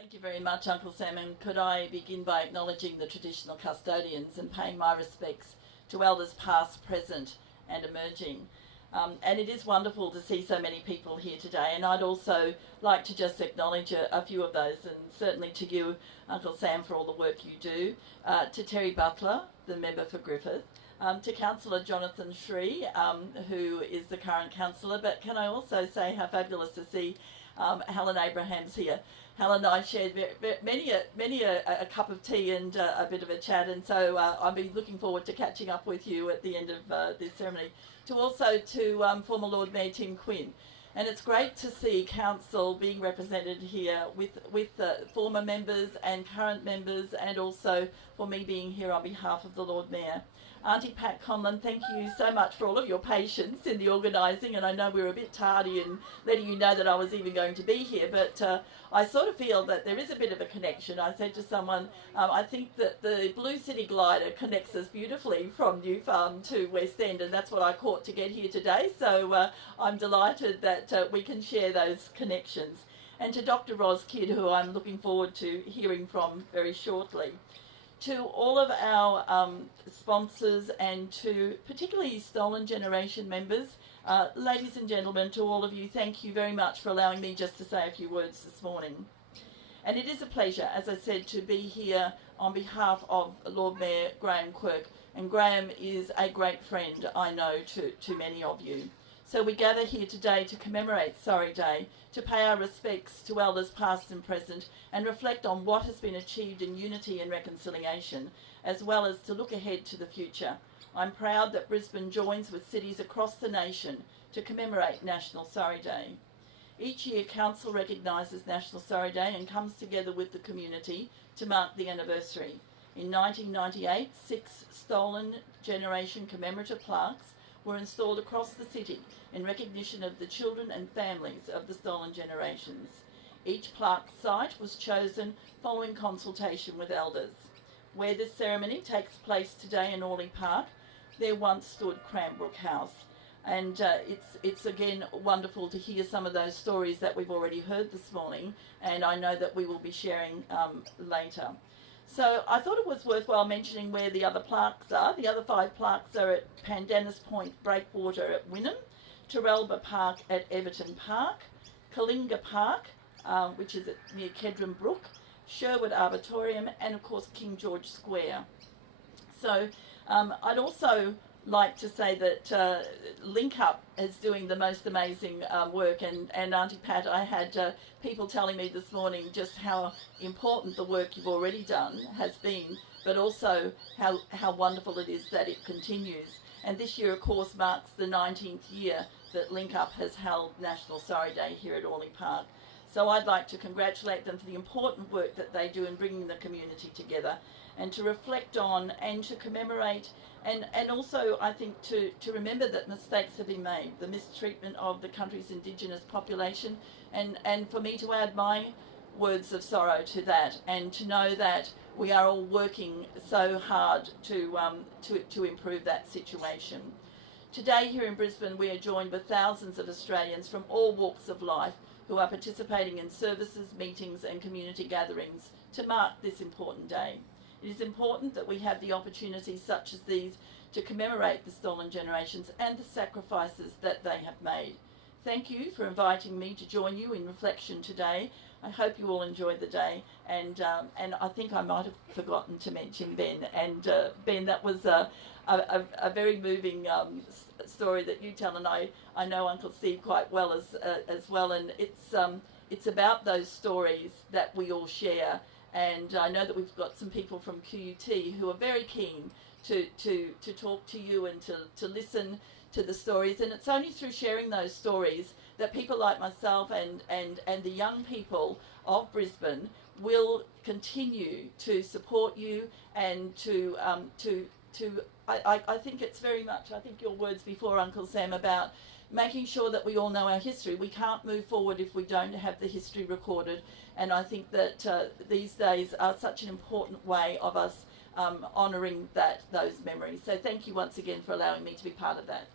Thank you very much, Uncle Sam, and could I begin by acknowledging the traditional custodians and paying my respects to elders past, present and emerging. And it is wonderful to see so many people here today, and I'd also like to just acknowledge a few of those, and certainly to you, Uncle Sam, for all the work you do, to Terry Butler, the member for Griffith, to Councillor Jonathan Shree, who is the current councillor, but can I also say how fabulous to see Helen Abrahams here. Helen and I shared many a cup of tea and a bit of a chat, and so I'll be looking forward to catching up with you at the end of this ceremony. To former Lord Mayor Tim Quinn. And it's great to see Council being represented here with former members and current members, and also for me being here on behalf of the Lord Mayor. Auntie Pat Conlon, thank you so much for all of your patience in the organising, and I know we were a bit tardy in letting you know that I was even going to be here, but I sort of feel that there is a bit of a connection. I said to someone, I think that the Blue City Glider connects us beautifully from New Farm to West End, and that's what I caught to get here today, so I'm delighted that we can share those connections. And to Dr. Ros Kidd, who I'm looking forward to hearing from very shortly. To all of our sponsors, and to particularly Stolen Generation members, ladies and gentlemen, to all of you, thank you very much for allowing me just to say a few words this morning. And it is a pleasure, as I said, to be here on behalf of Lord Mayor Graham Quirk. And Graham is a great friend, I know, to many of you. So we gather here today to commemorate Sorry Day, to pay our respects to elders past and present, and reflect on what has been achieved in unity and reconciliation, as well as to look ahead to the future. I'm proud that Brisbane joins with cities across the nation to commemorate National Sorry Day. Each year, Council recognises National Sorry Day and comes together with the community to mark the anniversary. In 1998, 6 Stolen Generation commemorative plaques were installed across the city in recognition of the children and families of the stolen generations. Each plaque site was chosen following consultation with elders. Where this ceremony takes place today in Orleigh Park, there once stood Cranbrook House. And it's again wonderful to hear some of those stories that we've already heard this morning, and I know that we will be sharing later. So I thought it was worthwhile mentioning where the other plaques are. The other 5 plaques are at Pandanus Point Breakwater at Wynnum, Terrelba Park at Everton Park, Kalinga Park, which is near Kedron Brook, Sherwood Arboretum, and of course King George Square. So I'd also like to say that Link Up is doing the most amazing work, and Auntie Pat, I had people telling me this morning just how important the work you've already done has been, but also how wonderful it is that it continues. And this year, of course, marks the 19th year that Link Up has held National Sorry Day here at Orleigh Park. So I'd like to congratulate them for the important work that they do in bringing the community together, and to reflect on and to commemorate, and also I think to remember that mistakes have been made, the mistreatment of the country's Indigenous population, and for me to add my words of sorrow to that, and to know that we are all working so hard to improve that situation. Today here in Brisbane, we are joined with thousands of Australians from all walks of life who are participating in services, meetings and community gatherings to mark this important day. It is important that we have the opportunities such as these to commemorate the stolen generations and the sacrifices that they have made. Thank you for inviting me to join you in reflection today. I hope you all enjoy the day, and I think I might have forgotten to mention Ben. And Ben, that was a very moving story that you tell, and I know Uncle Steve quite well as well, and it's about those stories that we all share. And I know that we've got some people from QUT who are very keen to talk to you and to listen to the stories. And it's only through sharing those stories that people like myself and the young people of Brisbane will continue to support you, and I think it's very much, I think your words before, Uncle Sam, about making sure that we all know our history. We can't move forward if we don't have the history recorded, and I think that these days are such an important way of us honouring those memories. So thank you once again for allowing me to be part of that.